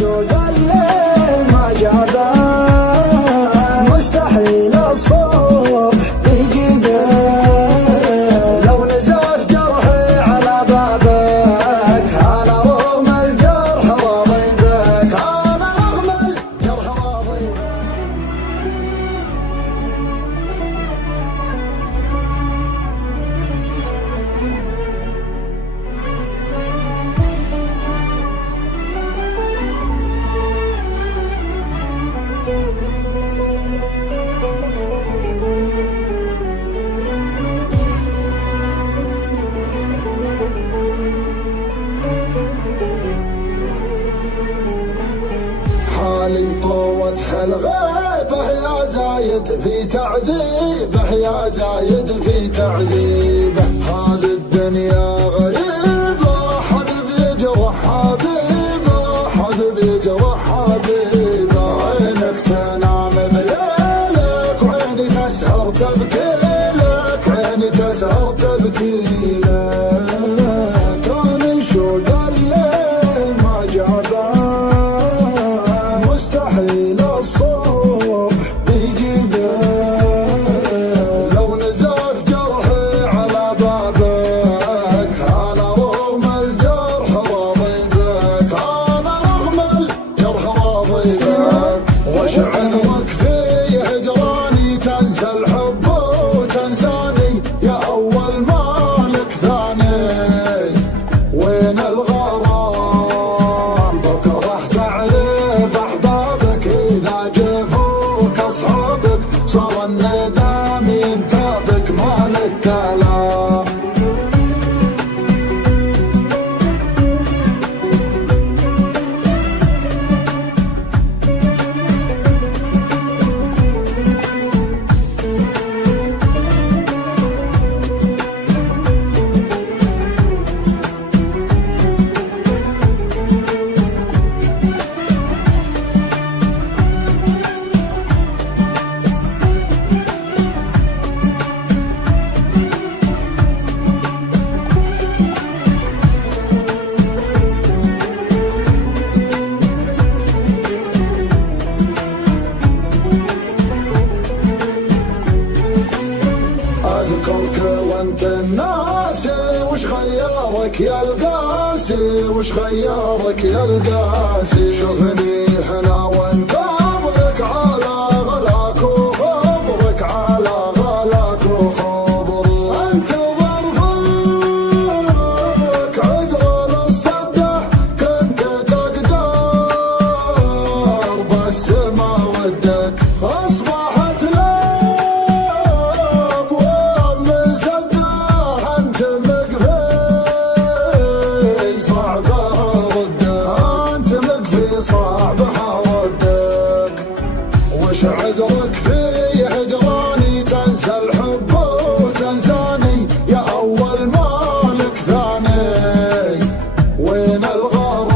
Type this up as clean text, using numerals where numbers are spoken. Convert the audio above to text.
شوق الليل ما جابه، مستحيل الصبح يجيبه. لو نزف جرحي على بابك انا رغم الجرح راضي بك، انا رغم الجرح راضي بك. حالي طوتها الغيبة يا زايد في تعذيبه، يا زايد في تعذيبه. هذه الدنيا غريبة، حبيب يجرح حبيبه، حبيب يجرح حبيبه. عينك تنام بليلك وعيني تسهر تبكي لك، عيني تسهر تبكي لك. كان شوق الليل ما جابه، مستحيل الصبح يجيبه. لو نزف جرحي على بابك انا رغم الجرح راضي بك، انا رغم الجرح راضي بك. وش عذرك في هجراني تنسى الحب وتنساني، يا اول مالك ثاني. وين الغرام بكره تعرف احبابك، اذا جفوك اصحابك صار الندم ينتابك، مالك كلام. اذكرك وانت الناسي، وش غيرك يا القاسي، وش غيرك يا القاسي. شوفني هنا وانت ابرك على غلاك وخبرك، على غلاك وخبرك. انت ظرفك عذر للصدح كنت تقدر، بس ما ودك اصبحت صعبها ودك. وش عذرك في هجراني تنسى الحب وتنساني، يا اول مالك ثاني. وين الغرام